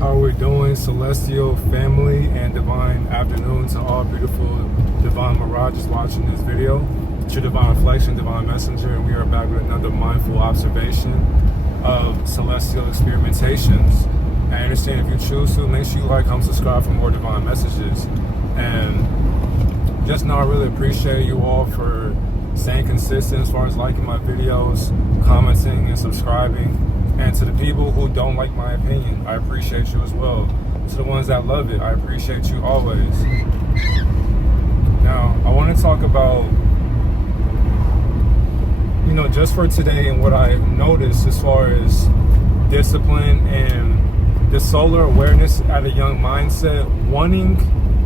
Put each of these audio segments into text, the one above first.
How are we doing, celestial family, and divine afternoon to all beautiful divine mirages watching this video. It's your divine reflection, divine messenger, and we are back with another mindful observation of celestial experimentations. And I understand if you choose to, make sure you like, comment, subscribe for more divine messages. And just know I really appreciate you all for staying consistent as far as liking my videos, commenting, and subscribing. And to the people who don't like my opinion, I appreciate you as well. To the ones that love it, I appreciate you always. Now, I want to talk about, just for today and what I noticed as far as discipline and the solar awareness at a young mindset, wanting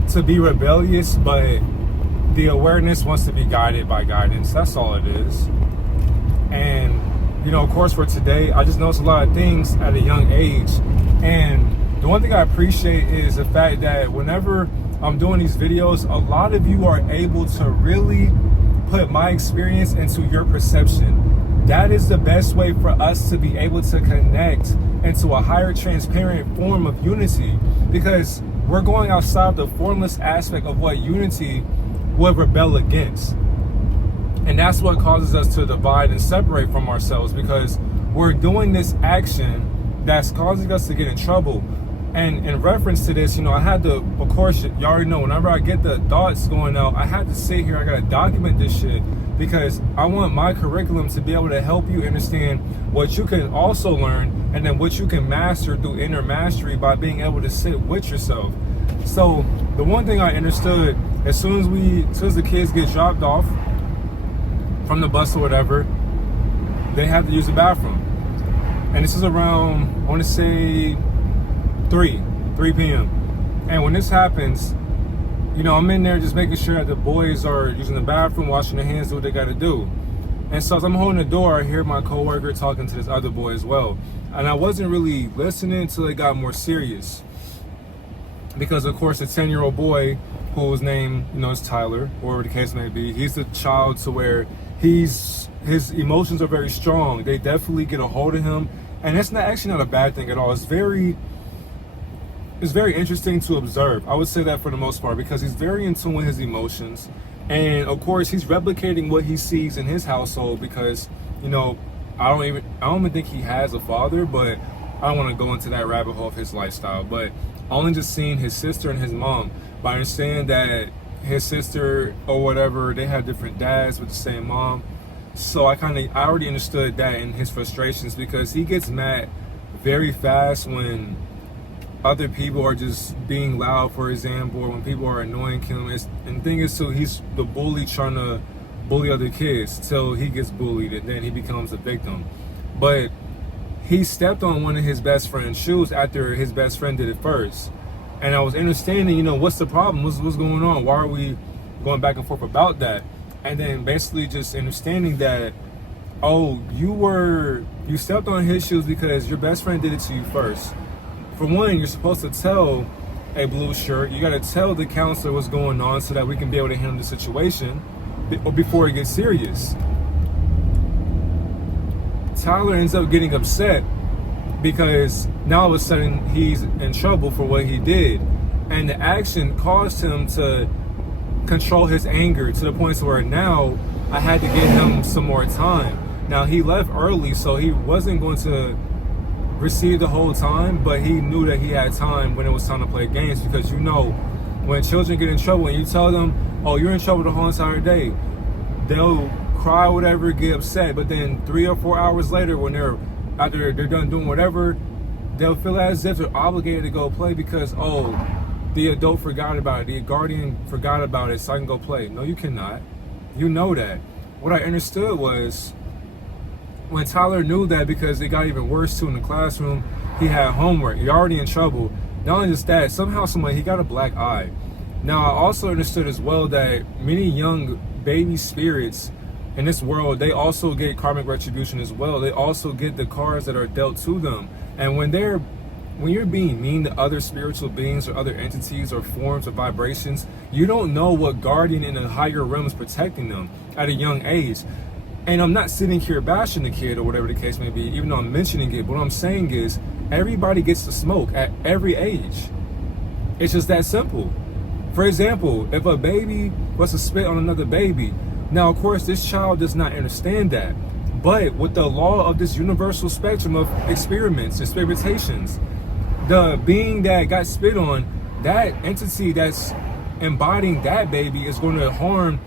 to be rebellious, but the awareness wants to be guided by guidance. That's all it is. And of course, for today, I just noticed a lot of things at a young age. And the one thing I appreciate is the fact that whenever I'm doing these videos, a lot of you are able to really put my experience into your perception. That is the best way for us to be able to connect into a higher transparent form of unity, because we're going outside the formless aspect of what unity would rebel against. And that's what causes us to divide and separate from ourselves, because we're doing this action that's causing us to get in trouble. And in reference to this, I had to, of course, you already know, whenever I get the thoughts going out, I had to sit here, I gotta document this shit, because I want my curriculum to be able to help you understand what you can also learn, and then what you can master through inner mastery by being able to sit with yourself. So the one thing I understood, as soon as the kids get dropped off from the bus or whatever, they have to use the bathroom. And this is around, I want to say 3 p.m. And when this happens, I'm in there just making sure that the boys are using the bathroom, washing their hands, do what they got to do. And so as I'm holding the door, I hear my coworker talking to this other boy as well. And I wasn't really listening until it got more serious. Because of course, a 10-year-old boy whose name, is Tyler, or whatever the case may be, he's the child to where his emotions are very strong. They definitely get a hold of him, and it's actually not a bad thing at all. It's very interesting to observe. I would say that for the most part, because he's very in tune with his emotions, and of course he's replicating what he sees in his household. Because I don't even think he has a father, but I don't want to go into that rabbit hole of his lifestyle. But only just seeing his sister and his mom, but I understand that his sister or whatever, they have different dads with the same mom. So I already understood that in his frustrations, because he gets mad very fast when other people are just being loud, for example, or when people are annoying him. And the thing is, too, he's the bully trying to bully other kids till he gets bullied, and then he becomes a victim. But he stepped on one of his best friend's shoes after his best friend did it first. And I was understanding, what's the problem? What's going on? Why are we going back and forth about that? And then basically just understanding that, you stepped on his shoes because your best friend did it to you first. For one, you're supposed to tell a blue shirt, you got to tell the counselor what's going on so that we can be able to handle the situation before it gets serious. Tyler ends up getting upset because now all of a sudden he's in trouble for what he did, and the action caused him to control his anger to the point where now I had to give him some more time. Now he left early, so he wasn't going to receive the whole time, but he knew that he had time when it was time to play games. Because when children get in trouble and you tell them, you're in trouble the whole entire day, they'll cry, whatever, get upset, but then 3 or 4 hours later, when after they're done doing whatever, they'll feel as if they're obligated to go play because the adult forgot about it, the guardian forgot about it, so I can go play. No, you cannot. You know that. What I understood was, when Tyler knew that, because it got even worse too in the classroom, he had homework, you're already in trouble. Not only just that, somehow, he got a black eye. Now I also understood as well that many young baby spirits in this world, they also get karmic retribution as well. They also get the cards that are dealt to them. And when you're being mean to other spiritual beings or other entities or forms or vibrations, you don't know what guardian in a higher realm is protecting them at a young age. And I'm not sitting here bashing the kid or whatever the case may be, even though I'm mentioning it. But what I'm saying is everybody gets to smoke at every age. It's just that simple. For example, if a baby was to spit on another baby, now of course this child does not understand that. But with the law of this universal spectrum of experimentations, the being that got spit on, that entity that's embodying that baby is going to harm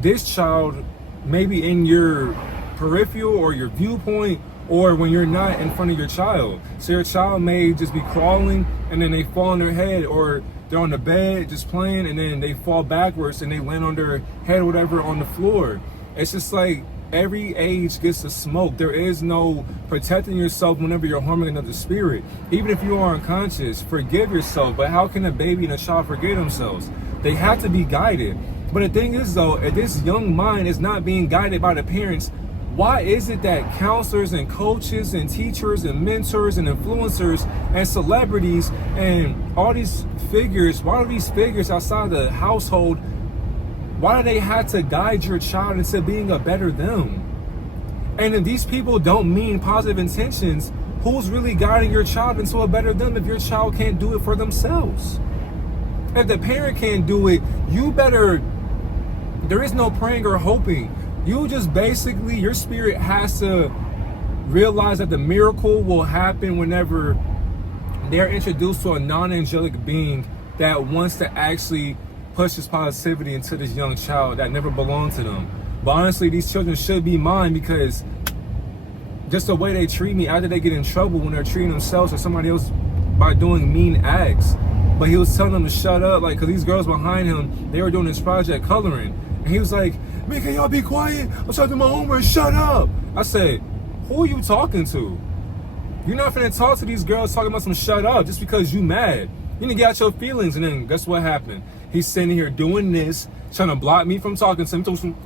this child, maybe in your peripheral or your viewpoint, or when you're not in front of your child. So your child may just be crawling and then they fall on their head, or they're on the bed just playing and then they fall backwards and they land on their head or whatever on the floor. It's just like every age gets to smoke. There is no protecting yourself whenever you're harming another spirit. Even if you are unconscious, forgive yourself. But how can a baby and a child forgive themselves? They have to be guided. But the thing is though, if this young mind is not being guided by the parents, why is it that counselors and coaches and teachers and mentors and influencers and celebrities and all these figures, why do these figures outside the household, why do they have to guide your child into being a better them? And if these people don't mean positive intentions, who's really guiding your child into a better them if your child can't do it for themselves? If the parent can't do it, you better, there is no praying or hoping. You just basically, your spirit has to realize that the miracle will happen whenever they're introduced to a non-angelic being that wants to actually push this positivity into this young child that never belonged to them. But honestly, these children should be mine, because just the way they treat me after they get in trouble when they're treating themselves or somebody else by doing mean acts. But he was telling them to shut up, like, because these girls behind him, they were doing this project coloring. And he was like, man, can y'all be quiet? I'm trying to do my homework, shut up. I said, who are you talking to? You're not finna talk to these girls talking about some shut up just because you mad. You need to get out your feelings. And then guess what happened? He's sitting here doing this, trying to block me from talking to him.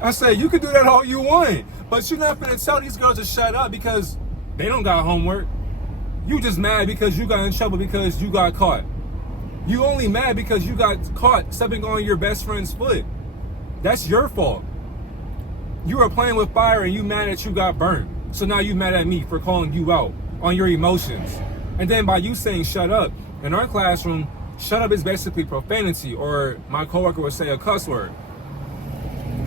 I said, you can do that all you want, but you're not finna tell these girls to shut up because they don't got homework. You just mad because you got in trouble because you got caught. You only mad because you got caught stepping on your best friend's foot. That's your fault. You were playing with fire and you mad that you got burnt. So now you mad at me for calling you out on your emotions. And then by you saying shut up, in our classroom, shut up is basically profanity, or my coworker would say a cuss word.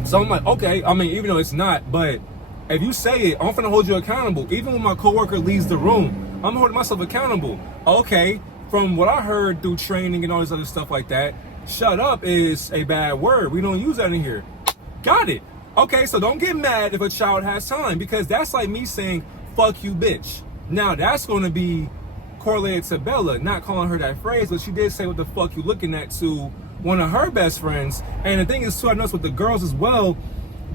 So I'm like, okay, I mean, even though it's not, but if you say it, I'm finna hold you accountable. Even when my coworker leaves the room, I'm holding myself accountable. Okay, from what I heard through training and all this other stuff like that, shut up is a bad word. We don't use that in here. Got it. Okay, so don't get mad if a child has time, because that's like me saying, fuck you, bitch. Now that's gonna be correlated to Bella, not calling her that phrase, but she did say what the fuck you looking at to one of her best friends. And the thing is too, I noticed with the girls as well,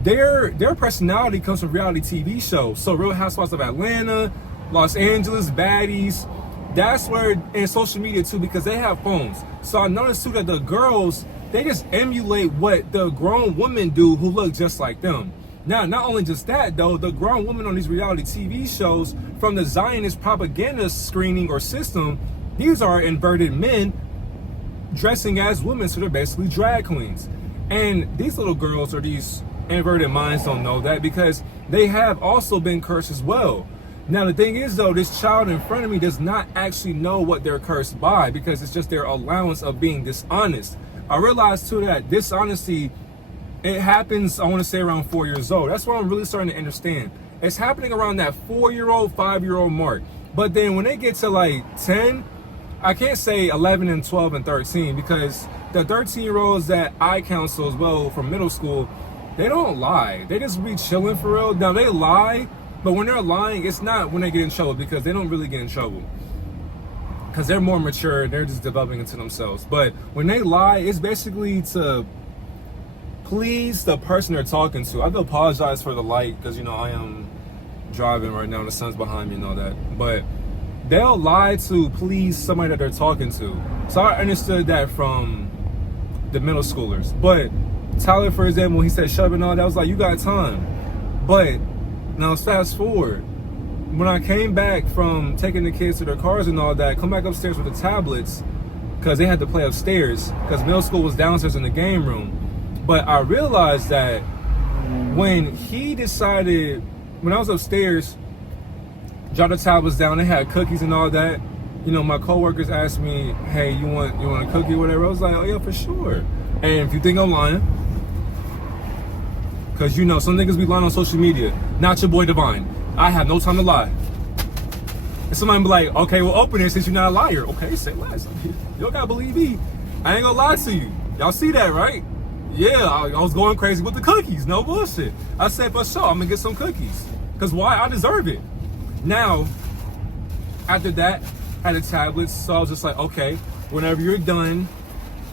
their personality comes from reality TV shows. So Real Housewives of Atlanta, Los Angeles, Baddies, that's where, and social media too, because they have phones. So I noticed too that the girls, they just emulate what the grown women do who look just like them. Now, not only just that though, the grown women on these reality TV shows from the Zionist propaganda screening or system, these are inverted men dressing as women, so they're basically drag queens. And these little girls or these inverted minds don't know that, because they have also been cursed as well. Now the thing is though, this child in front of me does not actually know what they're cursed by, because it's just their allowance of being dishonest. I realized too that dishonesty, it happens, I want to say around 4 years old. That's what I'm really starting to understand. It's happening around that 4-year-old, 5-year-old mark. But then when they get to like 10, I can't say 11 and 12 and 13, because the 13-year-olds that I counsel as well from middle school, they don't lie. They just be chilling for real. Now they lie, but when they're lying, it's not when they get in trouble, because they don't really get in trouble. Because they're more mature, they're just developing into themselves. But when they lie, it's basically to please the person they're talking to. I have to apologize for the light, because, you know, I am driving right now and the sun's behind me and all that. But they'll lie to please somebody that they're talking to. So I understood that from the middle schoolers. But Tyler, for example, he said shut up and all that, I was like, you got time. But now let's fast forward. When I came back from taking the kids to their cars and all that, come back upstairs with the tablets, because they had to play upstairs, because middle school was downstairs in the game room. But I realized that when he decided, when I was upstairs, dropped the tablets down, they had cookies and all that. You know, my coworkers asked me, hey, you want a cookie or whatever? I was like, oh yeah, for sure. And if you think I'm lying, because you know, some niggas be lying on social media. Not your boy Divine. I have no time to lie. And somebody be like, okay, well, open it since you're not a liar. Okay, say less. You don't gotta believe me. I ain't gonna lie to you. Y'all see that, right? Yeah, I was going crazy with the cookies. No bullshit. I said, for sure, I'm gonna get some cookies. Because why? I deserve it. Now, after that, I had the tablets. So I was just like, okay, whenever you're done,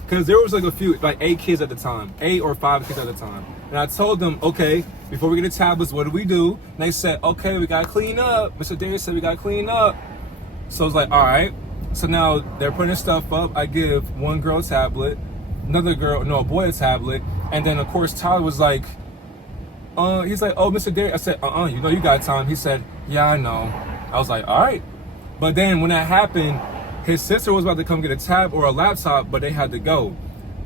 because there was like a few, like 8 kids at the time, 8 or 5 kids at the time. And I told them, okay, before we get the tablets, what do we do? And they said, okay, we gotta clean up. Mr. Darius said we gotta clean up. So I was like, all right. So now they're putting stuff up. I give one girl a tablet, a boy a tablet. And then of course Tyler was like, he's like, oh, Mr. Darius. I said, you know you got time. He said, yeah, I know. I was like, all right. But then when that happened, his sister was about to come get a tab or a laptop, but they had to go.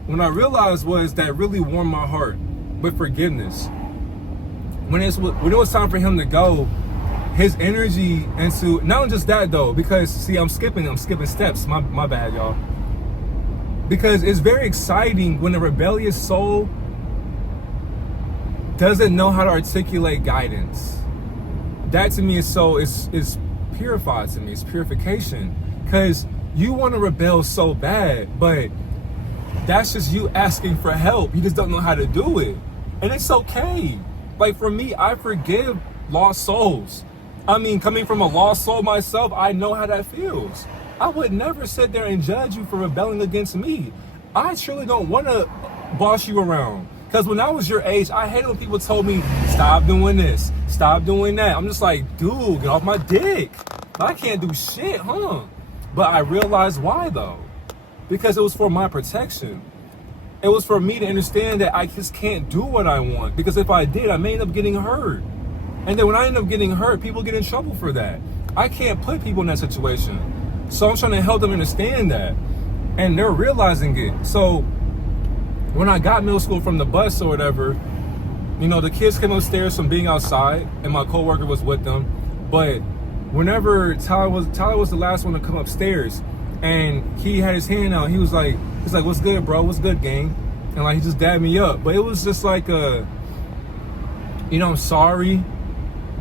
What I realized was that really warmed my heart with forgiveness. When it was time for him to go, his energy into, not just that though, because see, I'm skipping steps. My bad, y'all. Because it's very exciting when a rebellious soul doesn't know how to articulate guidance. That to me is purified to me. It's purification. Because you want to rebel so bad, but that's just you asking for help. You just don't know how to do it. And it's okay. Like for me, I forgive lost souls. I mean, coming from a lost soul myself, I know how that feels. I would never sit there and judge you for rebelling against me. I truly don't want to boss you around. Because when I was your age, I hated when people told me, stop doing this, stop doing that. I'm just like, dude, get off my dick. I can't do shit, huh? But I realized why though. Because it was for my protection. It was for me to understand that I just can't do what I want. Because if I did, I may end up getting hurt. And then when I end up getting hurt, people get in trouble for that. I can't put people in that situation. So I'm trying to help them understand that. And they're realizing it. So when I got middle school from the bus or whatever, you know, the kids came upstairs from being outside and my coworker was with them. But whenever Tyler was the last one to come upstairs and he had his hand out, he's like, what's good, bro? What's good, gang? And like, he just dabbed me up. But it was just like I'm sorry.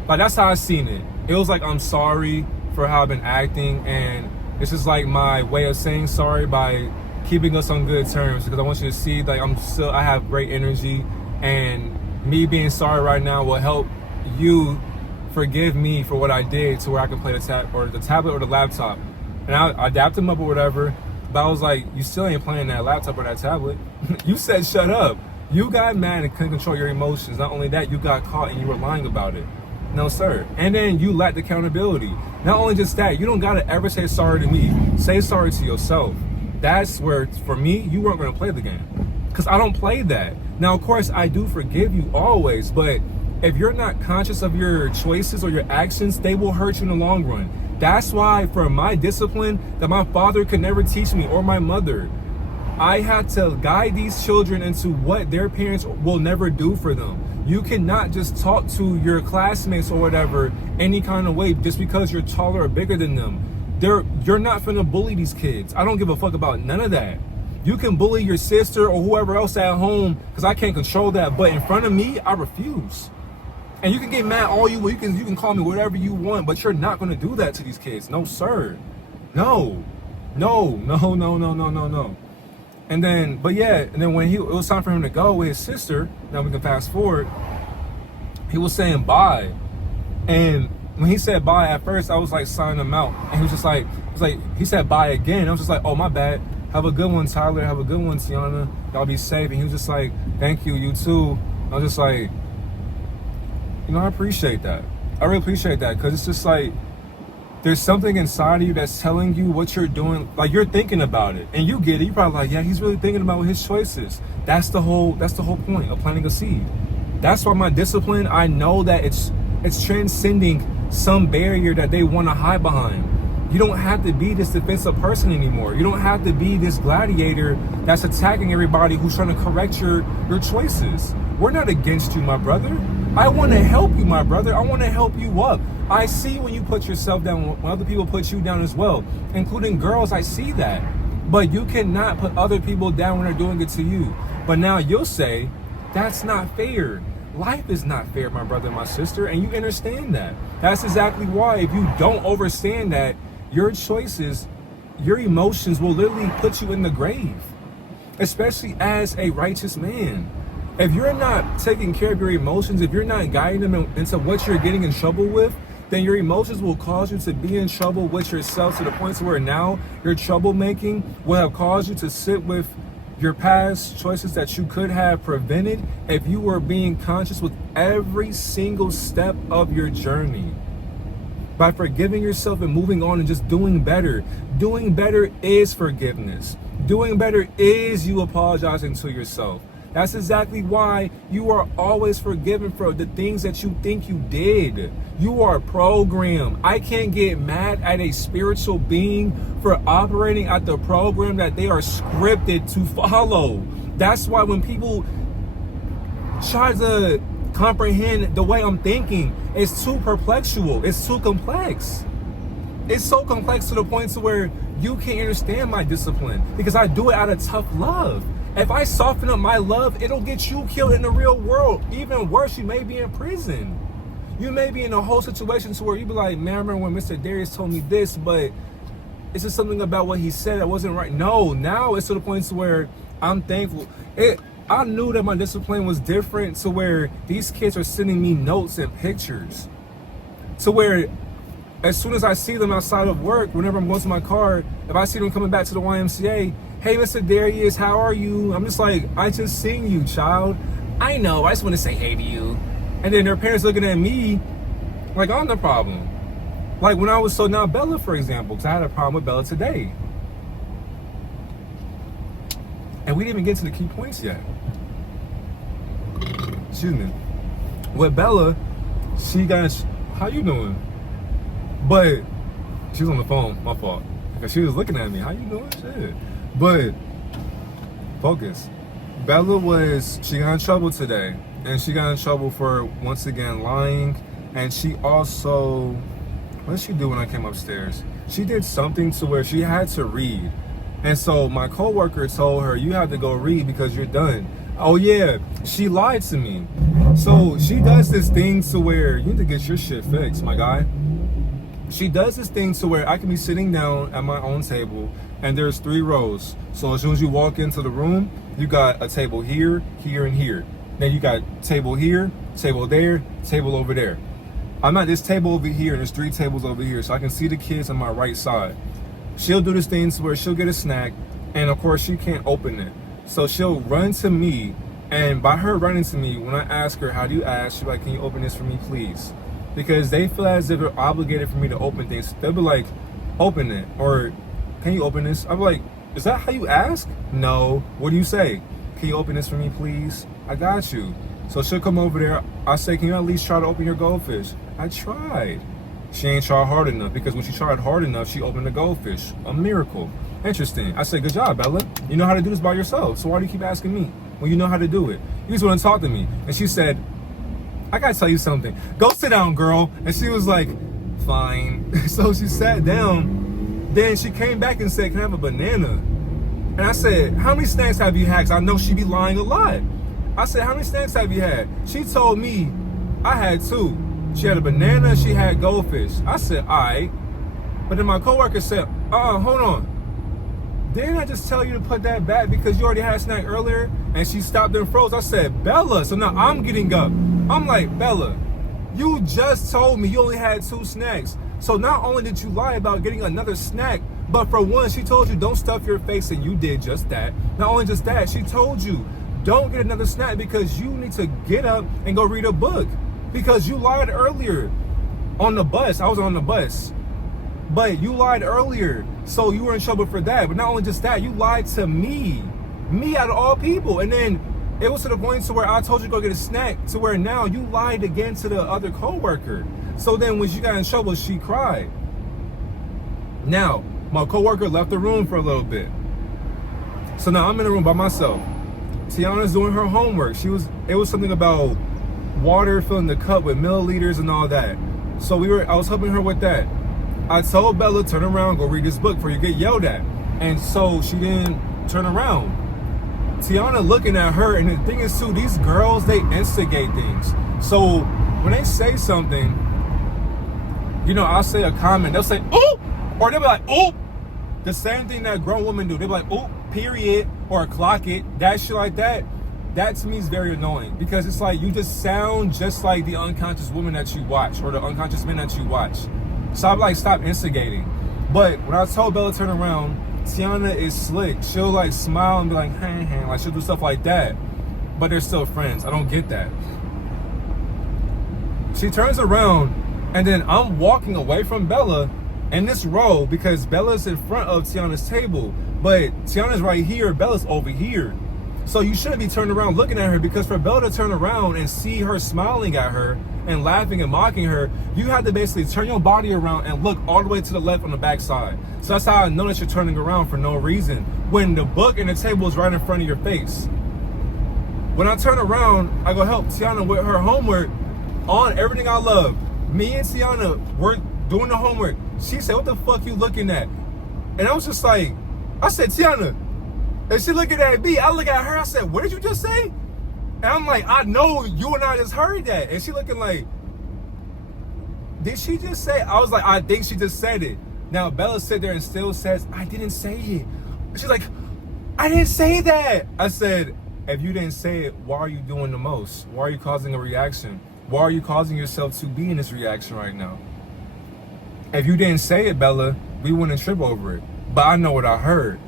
Like, that's how I seen it. It was like, I'm sorry for how I've been acting. And it's just like my way of saying sorry by keeping us on good terms. Because I want you to see, like, I have great energy. And me being sorry right now will help you forgive me for what I did to where I can play the tablet or the laptop. And I dapped him up or whatever. But I was like, you still ain't playing that laptop or that tablet. You said shut up. You got mad and couldn't control your emotions. Not only that, you got caught and you were lying about it. No, sir. And then you lacked accountability. Not only just that, you don't gotta ever say sorry to me. Say sorry to yourself. That's where, for me, you weren't gonna play the game. Because I don't play that. Now, of course, I do forgive you always, but if you're not conscious of your choices or your actions, they will hurt you in the long run. That's why, for my discipline that my father could never teach me, or my mother, I had to guide these children into what their parents will never do for them. You cannot just talk to your classmates or whatever any kind of way just because you're taller or bigger than them. You're not finna bully these kids. I don't give a fuck about none of that. You can bully your sister or whoever else at home because I can't control that. But in front of me, I refuse. And you can get mad all you want. You can call me whatever you want, but you're not gonna do that to these kids. No, sir. No. And then when it was time for him to go with his sister, now we can fast forward, he was saying bye. And when he said bye at first, I was like signing him out. And he was just like, he said bye again. I was just like, oh, my bad. Have a good one, Tyler. Have a good one, Tiana. Y'all be safe. And he was just like, thank you, you too. I was just like, I appreciate that. I really appreciate that, because it's just like, there's something inside of you that's telling you what you're doing. Like, you're thinking about it and you get it. You're probably like, yeah, he's really thinking about his choices. That's the whole point of planting a seed. That's why my discipline, I know that it's transcending some barrier that they want to hide behind. You don't have to be this defensive person anymore. You don't have to be this gladiator that's attacking everybody who's trying to correct your choices. We're not against you, my brother. I want to help you, my brother. I want to help you up. I see when you put yourself down, when other people put you down as well, including girls. I see that. But you cannot put other people down when they're doing it to you. But now you'll say, that's not fair. Life is not fair, my brother and my sister, and you understand that. That's exactly why, if you don't understand that, your choices, your emotions will literally put you in the grave, especially as a righteous man. If you're not taking care of your emotions, if you're not guiding them into what you're getting in trouble with, then your emotions will cause you to be in trouble with yourself to the point where now your troublemaking will have caused you to sit with your past choices that you could have prevented if you were being conscious with every single step of your journey. By forgiving yourself and moving on and just doing better. Doing better is forgiveness. Doing better is you apologizing to yourself. That's exactly why you are always forgiven for the things that you think you did. You are programmed. I can't get mad at a spiritual being for operating at the program that they are scripted to follow. That's why when people try to comprehend the way I'm thinking, it's too perplexual. It's too complex. It's so complex to the point to where you can't understand my discipline because I do it out of tough love. If I soften up my love, it'll get you killed in the real world. Even worse, you may be in prison. You may be in a whole situation to where you be like, man, I remember when Mr. Darius told me this, but it's just something about what he said that wasn't right. No, now it's to the point to where I'm thankful. I knew that my discipline was different to where these kids are sending me notes and pictures. To where as soon as I see them outside of work, whenever I'm going to my car, if I see them coming back to the YMCA, hey, Mr. Darius, how are you? I'm just like, I just seen you, child. I know, I just want to say hey to you. And then their parents looking at me like I'm the problem. Like when I was, so now Bella, for example, because I had a problem with Bella today. And we didn't even get to the key points yet. Excuse me. With Bella, she got, how you doing? But she was on the phone, my fault. Because she was looking at me, how you doing? Shit. But focus. Bella she got in trouble today. And she got in trouble for, once again, lying. And she also, what did she do when I came upstairs? She did something to where she had to read. And so my coworker told her, you have to go read because you're done. Oh yeah, she lied to me. So she does this thing to where you need to get your shit fixed, my guy. She does this thing to where I can be sitting down at my own table and there's 3 rows. So as soon as you walk into the room, you got a table here, here, and here. Then you got table here, table there, table over there. I'm at this table over here and there's 3 tables over here. So I can see the kids on my right side. She'll do this thing to where she'll get a snack and of course she can't open it. So she'll run to me, and by her running to me, when I ask her, how do you ask? She's like, can you open this for me, please? Because they feel as if they're obligated for me to open things. They'll be like, open it, or can you open this? I'm like, is that how you ask? No. What do you say? Can you open this for me, please? I got you. So she'll come over there. I say, can you at least try to open your goldfish? I tried. She ain't tried hard enough, because when she tried hard enough, she opened the goldfish. A miracle. Interesting. I said, good job, Bella. You know how to do this by yourself. So why do you keep asking me when you know how to do it? You just want to talk to me. And she said, I got to tell you something. Go sit down, girl. And she was like, fine. So she sat down. Then she came back and said, can I have a banana? And I said, how many snacks have you had? Because I know she be lying a lot. I said, how many snacks have you had? She told me I had 2. She had a banana, she had goldfish. I said, all right. But then my coworker said, hold on. Didn't I just tell you to put that back because you already had a snack earlier? And she stopped and froze. I said, Bella. So now I'm getting up. I'm like, Bella, you just told me you only had 2 snacks. So not only did you lie about getting another snack, but for one, she told you don't stuff your face, and you did just that. Not only just that, she told you don't get another snack because you need to get up and go read a book. Because you lied earlier on the bus. I was on the bus. But you lied earlier, so you were in trouble for that. But not only just that, you lied to me. Me out of all people. And then it was to the point to where I told you to go get a snack, to where now you lied again to the other coworker. So then when she got in trouble, she cried. Now, my coworker left the room for a little bit. So now I'm in the room by myself. Tiana's doing her homework. It was something about water filling the cup with milliliters and all that. So I was helping her with that. I told Bella, turn around, go read this book before you get yelled at. And so she didn't turn around. Tiana looking at her, and the thing is too, these girls, they instigate things. So when they say something, you know, I'll say a comment, they'll say, "Ooh," or they'll be like, "Ooh." The same thing that grown women do. They'll be like, "Ooh," period, or "clock it," that shit like that. That to me is very annoying, because it's like you just sound just like the unconscious woman that you watch, or the unconscious men that you watch. So I'm like, stop instigating. But when I told Bella to turn around, Tiana is slick. She'll like smile and be like, hey, like she'll do stuff like that. But they're still friends. I don't get that. She turns around, and then I'm walking away from Bella in this row because Bella's in front of Tiana's table. But Tiana's right here, Bella's over here. So you shouldn't be turning around looking at her, because for Bella to turn around and see her smiling at her and laughing and mocking her, you have to basically turn your body around and look all the way to the left on the backside. So that's how I know that you're turning around for no reason, when the book and the table is right in front of your face. When I turn around, I go help Tiana with her homework on Everything I Love. Me and Tiana were doing the homework. She said, "What the fuck you looking at?" And I was just like, I said, "Tiana." And she looking at me, I look at her, I said, "What did you just say?" And I'm like, "I know you and I just heard that." And she looking like, "Did she just say?" I was like, "I think she just said it." Now Bella sit there and still says, "I didn't say it." She's like, "I didn't say that." I said, if you didn't say it, why are you doing the most? Why are you causing a reaction? Why are you causing yourself to be in this reaction right now? If you didn't say it, Bella, we wouldn't trip over it. But I know what I heard.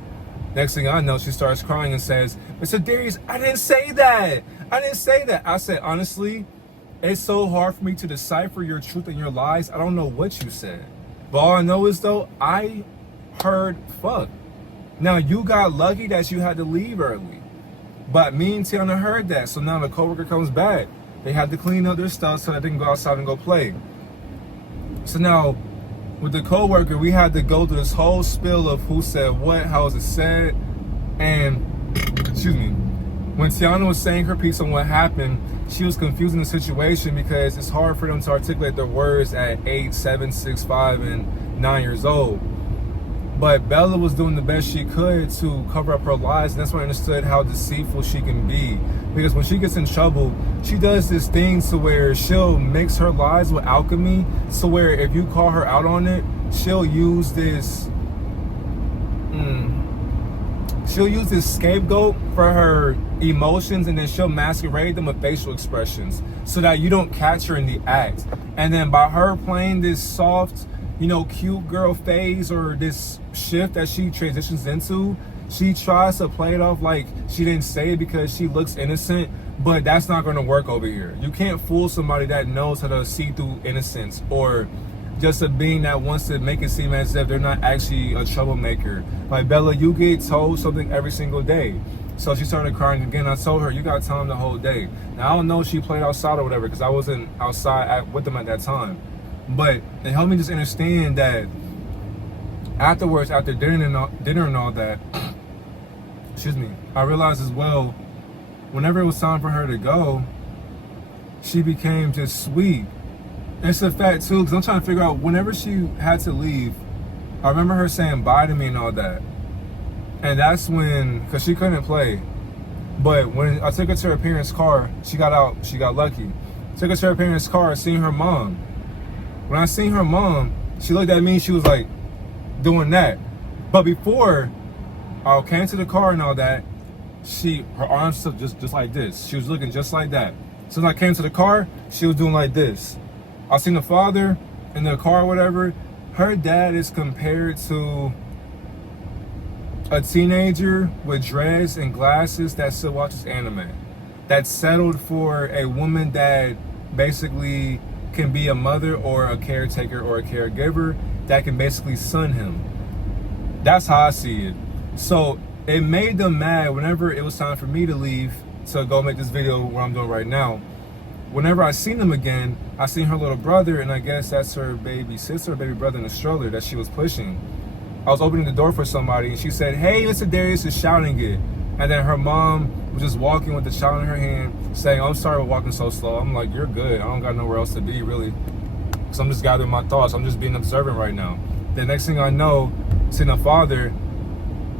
Next thing I know, she starts crying and says, "Mr. Darius, I didn't say that. I didn't say that." I said, honestly, it's so hard for me to decipher your truth and your lies. I don't know what you said. But all I know is, though, I heard fuck. Now, you got lucky that you had to leave early. But me and Tiana heard that. So now the coworker comes back. They had to clean up their stuff so that they can go outside and go play. So now, with the coworker, we had to go through this whole spill of who said what, how was it said, and excuse me, when Tiana was saying her piece on what happened, she was confusing the situation because it's hard for them to articulate their words at 8, 7, 6, 5, and 9 years old. But Bella was doing the best she could to cover up her lies, and that's when I understood how deceitful she can be. Because when she gets in trouble, she does this thing to where she'll mix her lies with alchemy, so where if you call her out on it, she'll use this scapegoat for her emotions, and then she'll masquerade them with facial expressions so that you don't catch her in the act. And then by her playing this soft, cute girl phase, or this shift that she transitions into, she tries to play it off like she didn't say it because she looks innocent, but that's not going to work over here. You can't fool somebody that knows how to see through innocence, or just a being that wants to make it seem as if they're not actually a troublemaker. Like, Bella, you get told something every single day. So she started crying again. I told her, you got time the whole day. Now, I don't know if she played outside or whatever, because I wasn't outside with them at that time. But it helped me just understand that afterwards, after dinner and all that, excuse me, I realized as well, whenever it was time for her to go, she became just sweet. It's a fact too, because I'm trying to figure out, whenever she had to leave, I remember her saying bye to me and all that. And that's when, because she couldn't play. But when I took her to her parents' car, she got out, she got lucky. Took her to her parents' car, seen her mom. When I seen her mom, she looked at me, she was like doing that. But before I came to the car and all that, her arms took just like this. She was looking just like that. So when I came to the car, she was doing like this. I seen the father in the car or whatever. Her dad is compared to a teenager with dreads and glasses that still watches anime. That's settled for a woman that basically can be a mother or a caretaker or a caregiver that can basically son him. That's how I see it. So it made them mad whenever it was time for me to leave to go make this video, what I'm doing right now. Whenever I seen them again, I seen her little brother, and I guess that's her baby sister or baby brother in a stroller that she was pushing. I was opening the door for somebody, and she said, "Hey, Mr. Darius is shouting it." And then her mom was just walking with the child in her hand, saying, I'm sorry we're walking so slow. I'm like, you're good. I don't got nowhere else to be, really. Because I'm just gathering my thoughts. I'm just being observant right now. The next thing I know, seeing the father,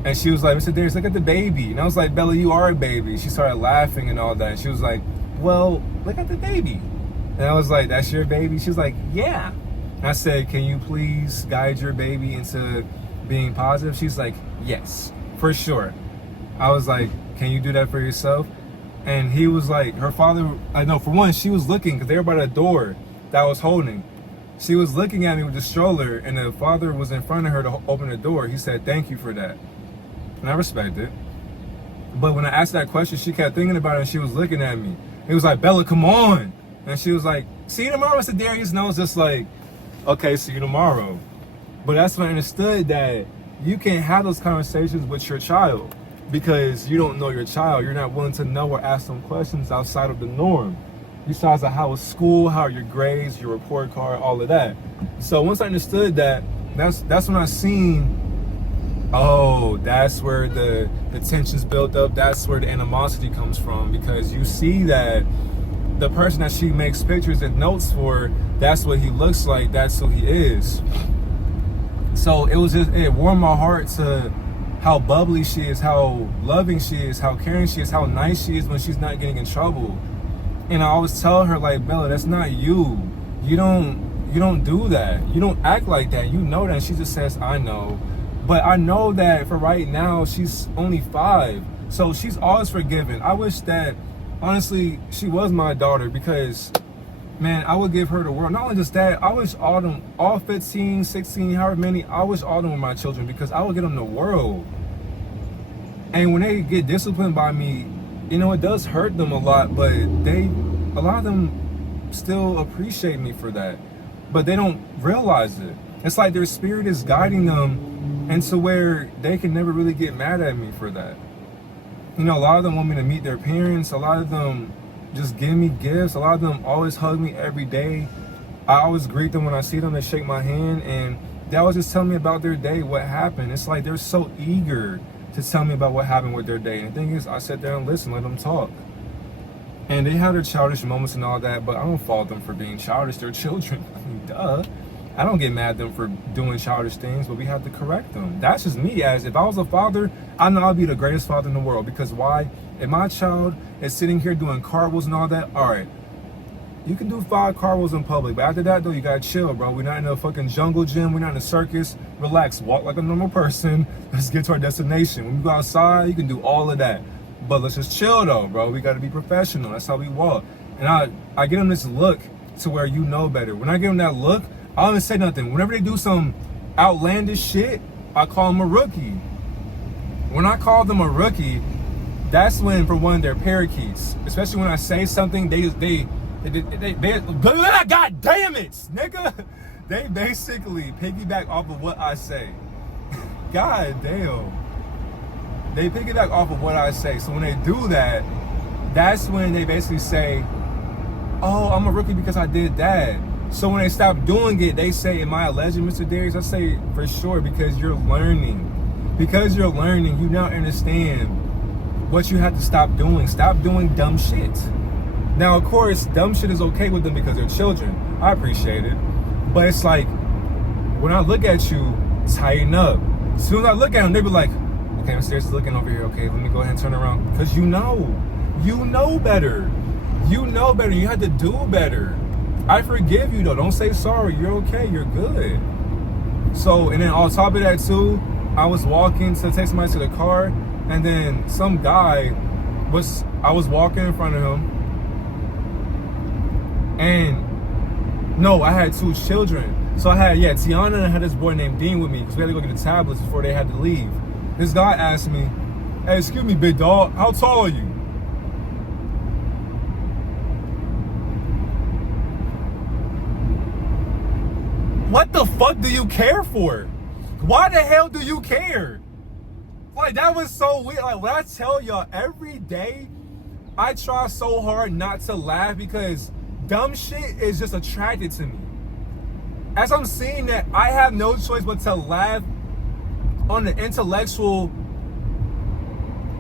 and she was like, Mr. Darius, look at the baby. And I was like, Bella, you are a baby. She started laughing and all that. And she was like, well, look at the baby. And I was like, that's your baby? She was like, yeah. And I said, can you please guide your baby into being positive? She's like, yes, for sure. I was like, can you do that for yourself? And he was like, her father, I know, for one, she was looking, because they were by the door that I was holding. She was looking at me with the stroller, and the father was in front of her to open the door. He said, thank you for that. And I respect it. But when I asked that question, she kept thinking about it, and she was looking at me. He was like, Bella, come on. And she was like, see you tomorrow, Mr. Darius. And I was just like, okay, see you tomorrow. But that's when I understood that you can't have those conversations with your child because you don't know your child. You're not willing to know or ask them questions outside of the norm. Besides how was school, how are your grades, your report card, all of that. So once I understood that, that's when I seen, oh, that's where the tensions built up. That's where the animosity comes from, because you see that the person that she makes pictures and notes for, that's what he looks like, that's who he is. So it warmed my heart to how bubbly she is, how loving she is, how caring she is, how nice she is when she's not getting in trouble. And I always tell her, like, Bella, that's not you. You don't do that. You don't act like that. You know that. And she just says, I know. But I know that for right now, she's only 5. So she's always forgiven. I wish that, honestly, she was my daughter, because, man, I would give her the world. Not only just that, I wish all 15, 16, however many, I wish all of them were my children, because I would give them the world. And when they get disciplined by me, you know, it does hurt them a lot, but a lot of them still appreciate me for that. But they don't realize it. It's like their spirit is guiding them, and to where they can never really get mad at me for that. You know, a lot of them want me to meet their parents. A lot of them just give me gifts. A lot of them always hug me every day. I always greet them when I see them. They shake my hand, and they always just tell me about their day, what happened. It's like they're so eager to tell me about what happened with their day. And the thing is, I sit there and listen, let them talk. And they have their childish moments and all that, but I don't fault them for being childish. They're children. I mean, duh. I don't get mad at them for doing childish things, but we have to correct them. That's just me. As if I was a father, I know I'd be the greatest father in the world. Because why? If my child is sitting here doing cartwheels and all that, all right, you can do 5 cartwheels in public, but after that, though, you gotta chill, bro. We're not in a fucking jungle gym. We're not in a circus. Relax, walk like a normal person. Let's get to our destination. When we go outside, you can do all of that, but let's just chill, though, bro. We gotta be professional. That's how we walk. And I give them this look to where you know better. When I give them that look, I don't even say nothing. Whenever they do some outlandish shit, I call them a rookie. When I call them a rookie, that's when, for one, they're parakeets. Especially when I say something, they God damn it, nigga. They basically piggyback off of what I say. God damn. They piggyback off of what I say. So when they do that, that's when they basically say, oh, I'm a rookie because I did that. So when they stop doing it, they say, am I a legend, Mr. Darius? I say, for sure, because you're learning. Because you're learning, you now understand what you have to stop doing. Stop doing dumb shit. Now, of course, dumb shit is okay with them because they're children. I appreciate it. But it's like, when I look at you, tighten up. As soon as I look at them, they be like, okay, Mr. Darius is looking over here. Okay, let me go ahead and turn around. Because you know better. You know better. You had to do better. I forgive you, though. Don't say sorry. You're okay. You're good. So, and then on top of that, too, I was walking to take somebody to the car, and then some guy I was walking in front of him, and no, I had 2 children. So I had, Tiana, and I had this boy named Dean with me, because we had to go get the tablets before they had to leave. This guy asked me, hey, excuse me, big dog, how tall are you? What the fuck do you care for? Why the hell do you care? Like, that was so weird. Like, when I tell y'all, every day, I try so hard not to laugh because dumb shit is just attracted to me. As I'm seeing that, I have no choice but to laugh on the intellectual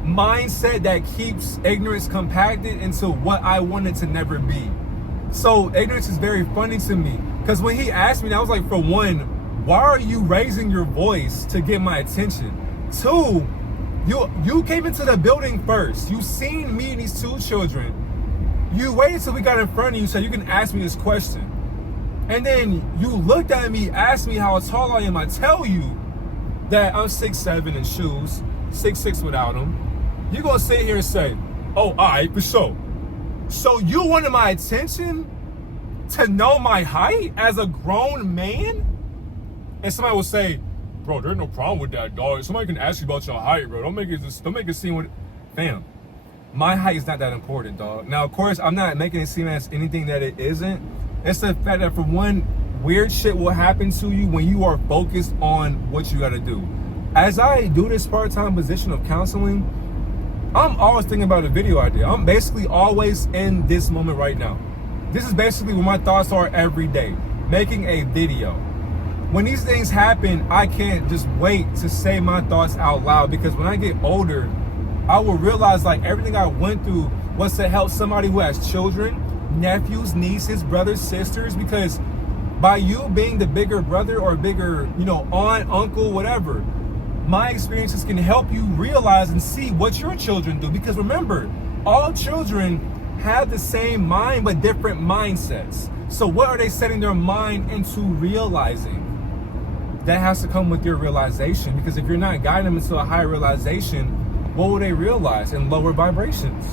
mindset that keeps ignorance compacted into what I wanted to never be. So ignorance is very funny to me, because when he asked me, I was like, for one, why are you raising your voice to get my attention? Two, you came into the building first. You seen me and these two children. You waited till we got in front of you so you can ask me this question. And then you looked at me, asked me how tall I am. I tell you that I'm 6'7" in shoes, 6'6" without them. You're gonna sit here and say, oh, all right, for sure. So you wanted my attention to know my height as a grown man? And somebody will say, bro, there's no problem with that, dog. Somebody can ask you about your height, bro. Don't make it seem what, fam. My height is not that important, dog. Now, of course, I'm not making it seem as anything that it isn't. It's the fact that, for one, weird shit will happen to you when you are focused on what you gotta do. As I do this part-time position of counseling, I'm always thinking about a video idea. I'm basically always in this moment right now. This is basically what my thoughts are every day, making a video. When these things happen, I can't just wait to say my thoughts out loud, because when I get older, I will realize like everything I went through was to help somebody who has children, nephews, nieces, brothers, sisters, because by you being the bigger brother or bigger, aunt, uncle, whatever, my experiences can help you realize and see what your children do. Because remember, all children have the same mind but different mindsets. So what are they setting their mind into realizing? That has to come with your realization, because if you're not guiding them into a higher realization, what will they realize in lower vibrations?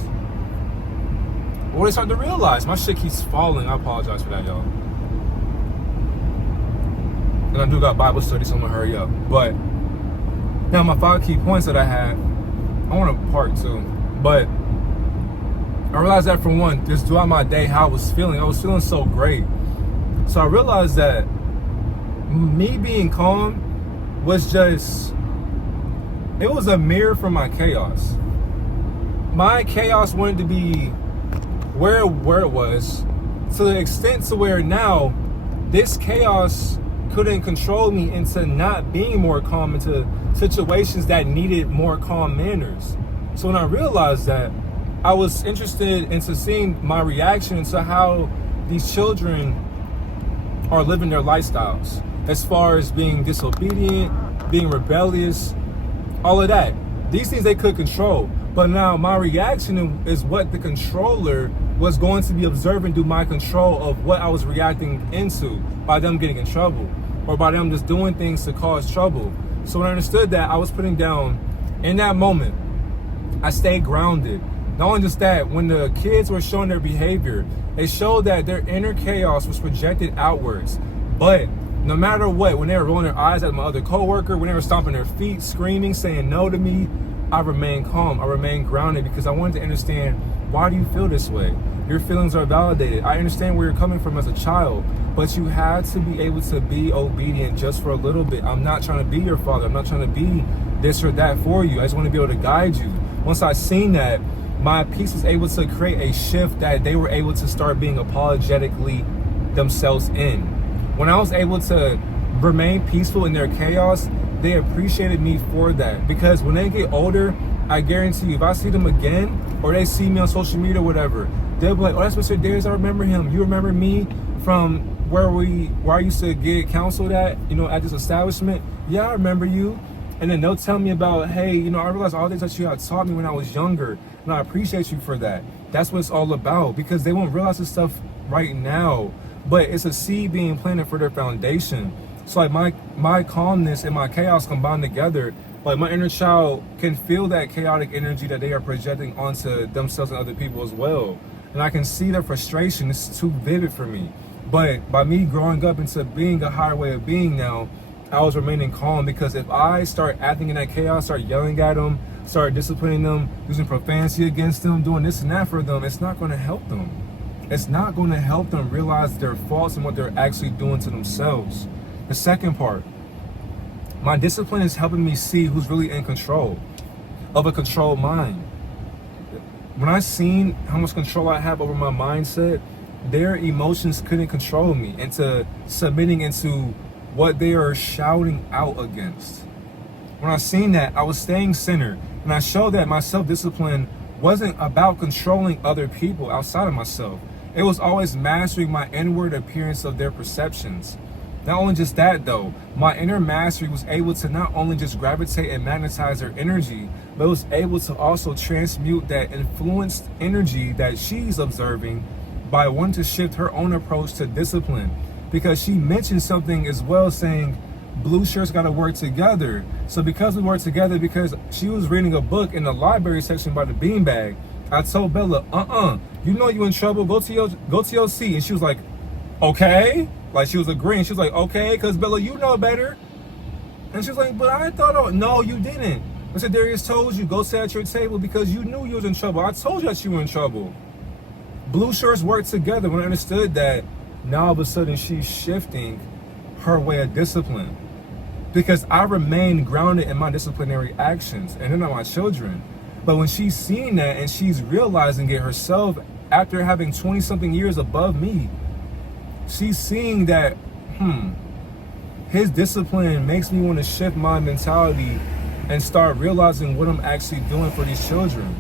What will they start to realize? My shit keeps falling. I apologize for that, y'all. And I do got Bible study, so I'm gonna hurry up. But now my 5 key points that I had, I want to part 2. But I realized that, for one, just throughout my day, how I was feeling so great. So I realized that me being calm was just, it was a mirror for my chaos. My chaos wanted to be where it was, to the extent to where now this chaos couldn't control me into not being more calm, into situations that needed more calm manners. So when I realized that, I was interested into seeing my reaction to how these children are living their lifestyles, as far as being disobedient, being rebellious, all of that. These things they could control. But now my reaction is what the controller was going to be observing through my control of what I was reacting into, by them getting in trouble or by them just doing things to cause trouble. So when I understood that, I was putting down, in that moment, I stayed grounded. Not only just that, when the kids were showing their behavior, it showed that their inner chaos was projected outwards. But no matter what, when they were rolling their eyes at my other coworker, when they were stomping their feet, screaming, saying no to me, I remained calm. I remained grounded, because I wanted to understand, why do you feel this way? Your feelings are validated. I understand where you're coming from as a child, but you had to be able to be obedient just for a little bit. I'm not trying to be your father. I'm not trying to be this or that for you. I just want to be able to guide you. Once I seen that, my peace was able to create a shift that they were able to start being apologetically themselves in. When I was able to remain peaceful in their chaos, they appreciated me for that. Because when they get older, I guarantee you, if I see them again, or they see me on social media or whatever, they'll be like, oh, that's Mr. Darius, I remember him. You remember me from where I used to get counseled at, at this establishment? Yeah, I remember you. And then they'll tell me about, hey, I realized all the things that you had taught me when I was younger, and I appreciate you for that. That's what it's all about, because they won't realize this stuff right now, but it's a seed being planted for their foundation. So like my calmness and my chaos combined together, like my inner child can feel that chaotic energy that they are projecting onto themselves and other people as well. And I can see their frustration. It's too vivid for me. But by me growing up into being a higher way of being now, I was remaining calm, because if I start acting in that chaos, start yelling at them, start disciplining them, using profanity against them, doing this and that for them, it's not going to help them. It's not going to help them realize their faults and what they're actually doing to themselves. The second part, my discipline is helping me see who's really in control of a controlled mind. When I seen how much control I have over my mindset, their emotions couldn't control me into submitting into what they are shouting out against. When I seen that, I was staying centered. And I showed that my self-discipline wasn't about controlling other people outside of myself. It was always mastering my inward appearance of their perceptions. Not only just that though, my inner mastery was able to not only just gravitate and magnetize their energy, but was able to also transmute that influenced energy that she's observing by wanting to shift her own approach to discipline. Because she mentioned something as well, saying blue shirts gotta work together. So because we work together, because she was reading a book in the library section by the beanbag, I told Bella, you know you in trouble, go to your seat. And she was like, okay. Like she was agreeing. She was like, okay, because Bella, you know better. And she was like, but I thought, no, you didn't. I said, Darius told you, go sit at your table because you knew you was in trouble. I told you that you were in trouble. Blue shirts work together. When I understood that, now all of a sudden she's shifting her way of discipline. Because I remain grounded in my disciplinary actions, and they're not my children. But when she's seeing that and she's realizing it herself after having 20-something years above me, she's seeing that, his discipline makes me want to shift my mentality and start realizing what I'm actually doing for these children.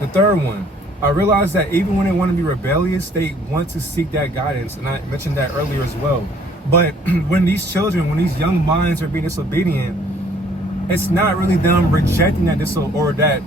The third one, I realized that even when they want to be rebellious, they want to seek that guidance. And I mentioned that earlier as well. But when these children, when these young minds are being disobedient, it's not really them rejecting that that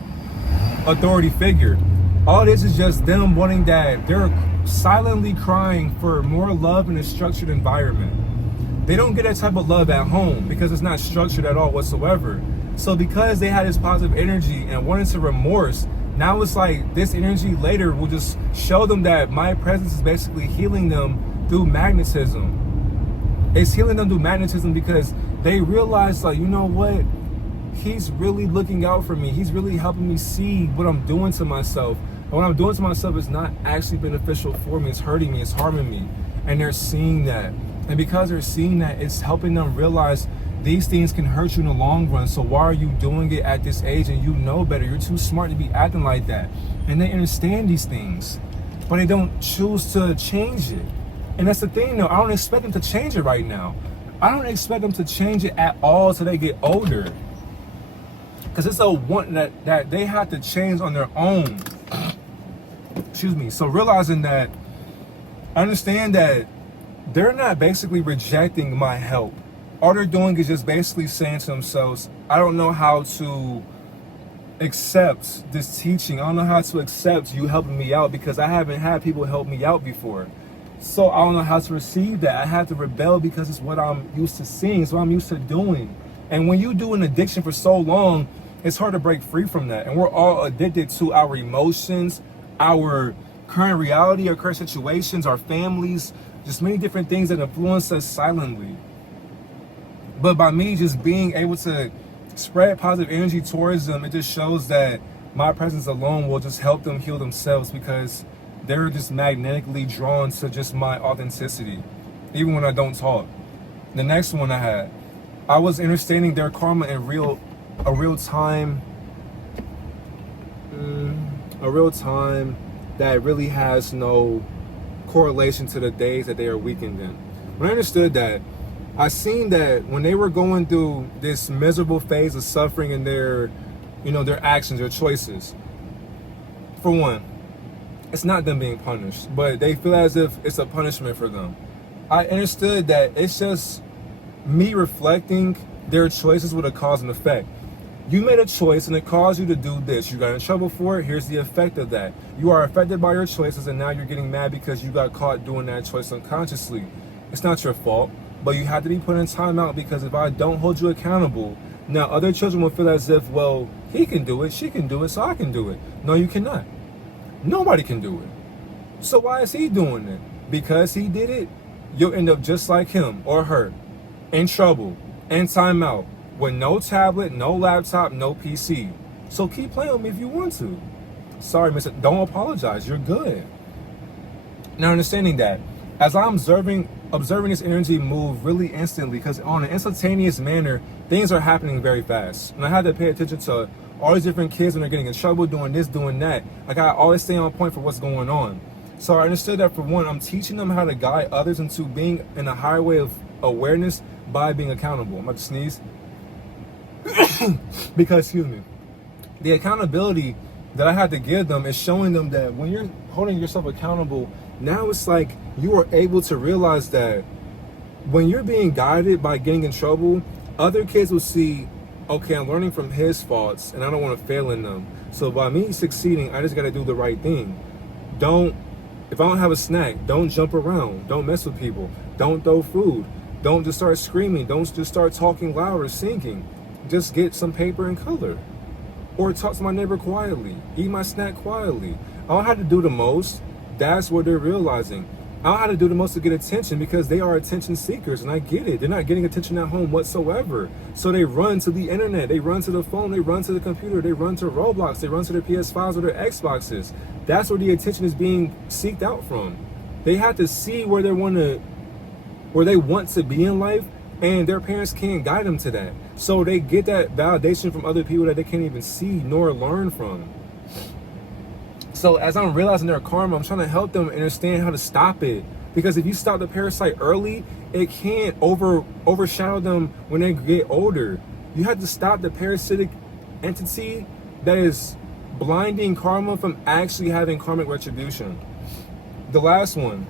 authority figure. All this is just them wanting that. They're silently crying for more love in a structured environment. They don't get that type of love at home because it's not structured at all whatsoever. So because they had this positive energy and wanted to remorse, now it's like this energy later will just show them that my presence is basically healing them through magnetism. It's healing them through magnetism because they realize, like, you know what? He's really looking out for me. He's really helping me see what I'm doing to myself. And what I'm doing to myself is not actually beneficial for me. It's hurting me. It's harming me. And they're seeing that. And because they're seeing that, it's helping them realize these things can hurt you in the long run. So why are you doing it at this age and you know better? You're too smart to be acting like that. And they understand these things, but they don't choose to change it. And that's the thing though. I don't expect them to change it right now. I don't expect them to change it at all till they get older. Because it's a one that they have to change on their own. Excuse me. So realizing that, I understand that they're not basically rejecting my help. All they're doing is just basically saying to themselves, I don't know how to accept this teaching. I don't know how to accept you helping me out because I haven't had people help me out before. So I don't know how to receive that. I have to rebel because it's what I'm used to seeing. It's what I'm used to doing. And when you do an addiction for so long, it's hard to break free from that. And we're all addicted to our emotions, our current reality, our current situations, our families, just many different things that influence us silently. But by me just being able to spread positive energy towards them, it just shows that my presence alone will just help them heal themselves because they're just magnetically drawn to just my authenticity, even when I don't talk. The next one I was understanding their karma in a real time that really has no correlation to the days that they are weakened in. When I understood that, I seen that when they were going through this miserable phase of suffering in their actions, their choices, for one, it's not them being punished, but they feel as if it's a punishment for them. I understood that it's just me reflecting their choices with a cause and effect. You made a choice and it caused you to do this. You got in trouble for it. Here's the effect of that. You are affected by your choices and now you're getting mad because you got caught doing that choice unconsciously. It's not your fault, but you have to be put in timeout because if I don't hold you accountable, now other children will feel as if, well, he can do it, she can do it, so I can do it. No, you cannot. Nobody can do it. So why is he doing it? Because he did it, you'll end up just like him or her, in trouble, in timeout, with no tablet, no laptop, no PC. So keep playing with me if you want to. Sorry, mister, don't apologize, you're good. Now understanding that, as I'm observing this energy move really instantly, because on an instantaneous manner, things are happening very fast. And I had to pay attention to all these different kids when they're getting in trouble, doing this, doing that. Like I always stay on point for what's going on. So I understood that for one, I'm teaching them how to guide others into being in a higher way of awareness by being accountable. I'm about to sneeze. Because, excuse me, the accountability that I had to give them is showing them that when you're holding yourself accountable, now it's like you are able to realize that when you're being guided by getting in trouble, other kids will see, okay, I'm learning from his faults and I don't want to fail in them. So by me succeeding, I just got to do the right thing. If I don't have a snack, don't jump around. Don't mess with people. Don't throw food. Don't just start screaming. Don't just start talking loud or singing. Just get some paper and color. Or talk to my neighbor quietly. Eat my snack quietly. I don't have to do the most. That's what they're realizing. I don't have to do the most to get attention because they are attention seekers, and I get it. They're not getting attention at home whatsoever. So they run to the internet, they run to the phone, they run to the computer, they run to Roblox, they run to their PS5s or their Xboxes. That's where the attention is being seeked out from. They have to see where they want to be in life, and their parents can't guide them to that. So they get that validation from other people that they can't even see nor learn from. So as I'm realizing their karma, I'm trying to help them understand how to stop it. Because if you stop the parasite early, it can't overshadow them when they get older. You have to stop the parasitic entity that is blinding karma from actually having karmic retribution. The last one.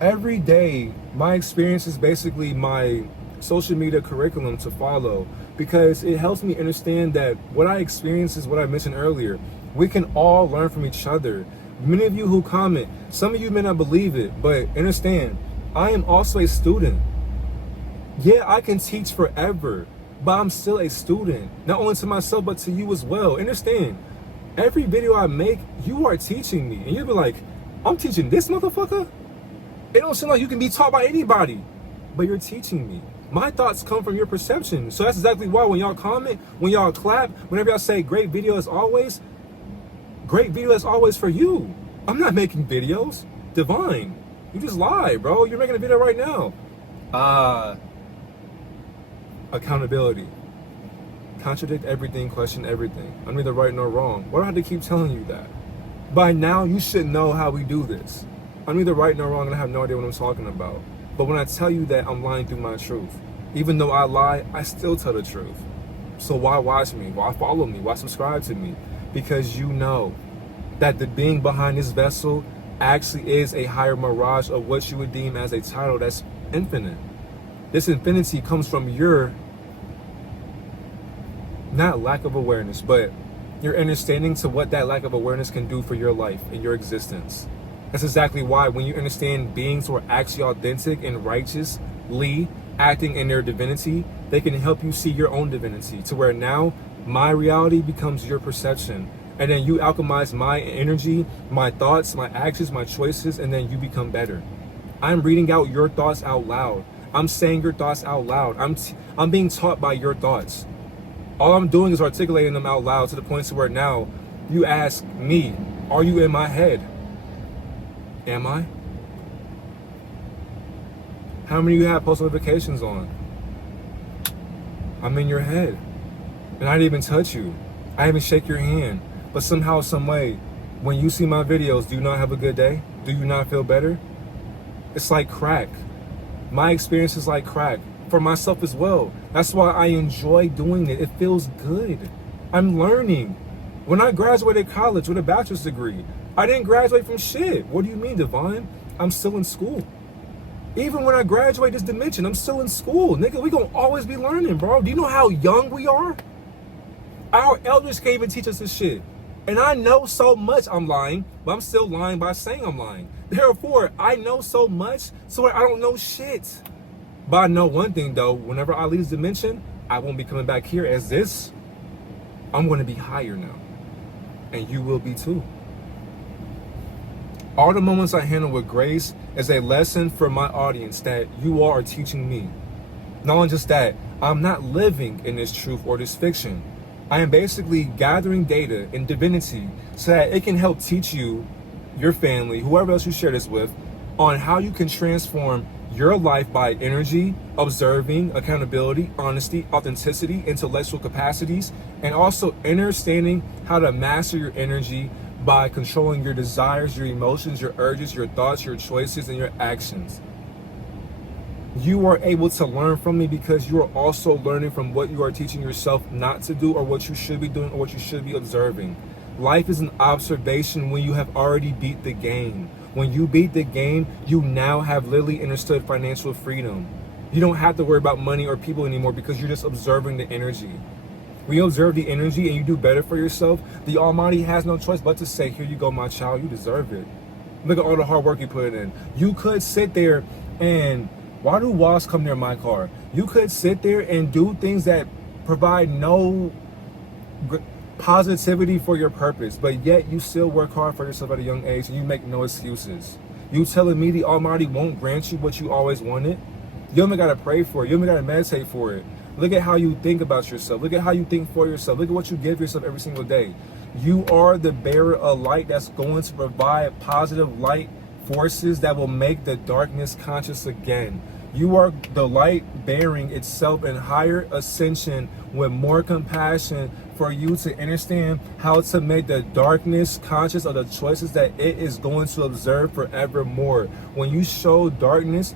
Every day, my experience is basically my social media curriculum to follow, because it helps me understand that what I experience is what I mentioned earlier. We can all learn from each other. Many of you who comment, some of you may not believe it, but understand, I am also a student. Yeah, I can teach forever, but I'm still a student, not only to myself, but to you as well. Understand, every video I make, you are teaching me. And you'll be like, I'm teaching this motherfucker? It don't seem like you can be taught by anybody, but you're teaching me. My thoughts come from your perception. So that's exactly why when y'all comment, when y'all clap, whenever y'all say great video as always, great video as always for you. I'm not making videos. Divine, you just lied, bro. You're making a video right now. Accountability. Contradict everything, question everything. I'm neither right nor wrong. Why do I have to keep telling you that? By now, you should know how we do this. I'm neither right nor wrong and I have no idea what I'm talking about. But when I tell you that, I'm lying through my truth. Even though I lie, I still tell the truth. So why watch me? Why follow me? Why subscribe to me? Because you know that the being behind this vessel actually is a higher mirage of what you would deem as a title that's infinite. This infinity comes from your, not lack of awareness, but your understanding to what that lack of awareness can do for your life and your existence. That's exactly why when you understand beings who are actually authentic and righteously acting in their divinity, they can help you see your own divinity to where now my reality becomes your perception. And then you alchemize my energy, my thoughts, my actions, my choices, and then you become better. I'm reading out your thoughts out loud. I'm saying your thoughts out loud. I'm being taught by your thoughts. All I'm doing is articulating them out loud to the point to where now you ask me, are you in my head? Am I? How many of you have post notifications on? I'm in your head. And I didn't even touch you. I didn't even shake your hand. But somehow, some way, when you see my videos, do you not have a good day? Do you not feel better? It's like crack. My experience is like crack. For myself as well. That's why I enjoy doing it. It feels good. I'm learning. When I graduated college with a bachelor's degree, I didn't graduate from shit. What do you mean, Divine? I'm still in school. Even when I graduate this dimension, I'm still in school. Nigga, we gonna always be learning, bro. Do you know how young we are? Our elders can't even teach us this shit. And I know so much. I'm lying, but I'm still lying by saying I'm lying. Therefore, I know so much, so I don't know shit. But I know one thing though, whenever I leave this dimension, I won't be coming back here as this. I'm gonna be higher now. And you will be too. All the moments I handle with grace is a lesson for my audience that you all are teaching me. Not only just that, I'm not living in this truth or this fiction. I am basically gathering data and divinity so that it can help teach you, your family, whoever else you share this with, on how you can transform your life by energy, observing, accountability, honesty, authenticity, intellectual capacities, and also understanding how to master your energy by controlling your desires, your emotions, your urges, your thoughts, your choices, and your actions. You are able to learn from me because you are also learning from what you are teaching yourself not to do, or what you should be doing, or what you should be observing. Life is an observation when you have already beat the game. When you beat the game, you now have literally understood financial freedom. You don't have to worry about money or people anymore because you're just observing the energy. When you observe the energy and you do better for yourself, the Almighty has no choice but to say, here you go, my child, you deserve it. Look at all the hard work you put in. You could sit there and, why do wasps come near my car? You could sit there and do things that provide no positivity for your purpose, but yet you still work hard for yourself at a young age and you make no excuses. You telling me the Almighty won't grant you what you always wanted? You only gotta pray for it. You only gotta meditate for it. Look at how you think about yourself. Look at how you think for yourself. Look at what you give yourself every single day. You are the bearer of light that's going to provide positive light forces that will make the darkness conscious again. You are the light bearing itself in higher ascension with more compassion for you to understand how to make the darkness conscious of the choices that it is going to observe forevermore. When you show darkness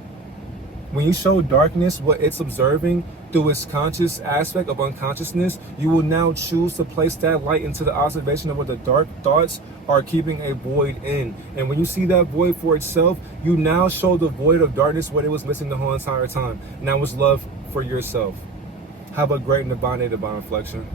what it's observing through its conscious aspect of unconsciousness, you will now choose to place that light into the observation of what the dark thoughts are keeping a void in. And when you see that void for itself, you now show the void of darkness what it was missing the whole entire time. And that was love for yourself. Have a great and divine day, divine reflection.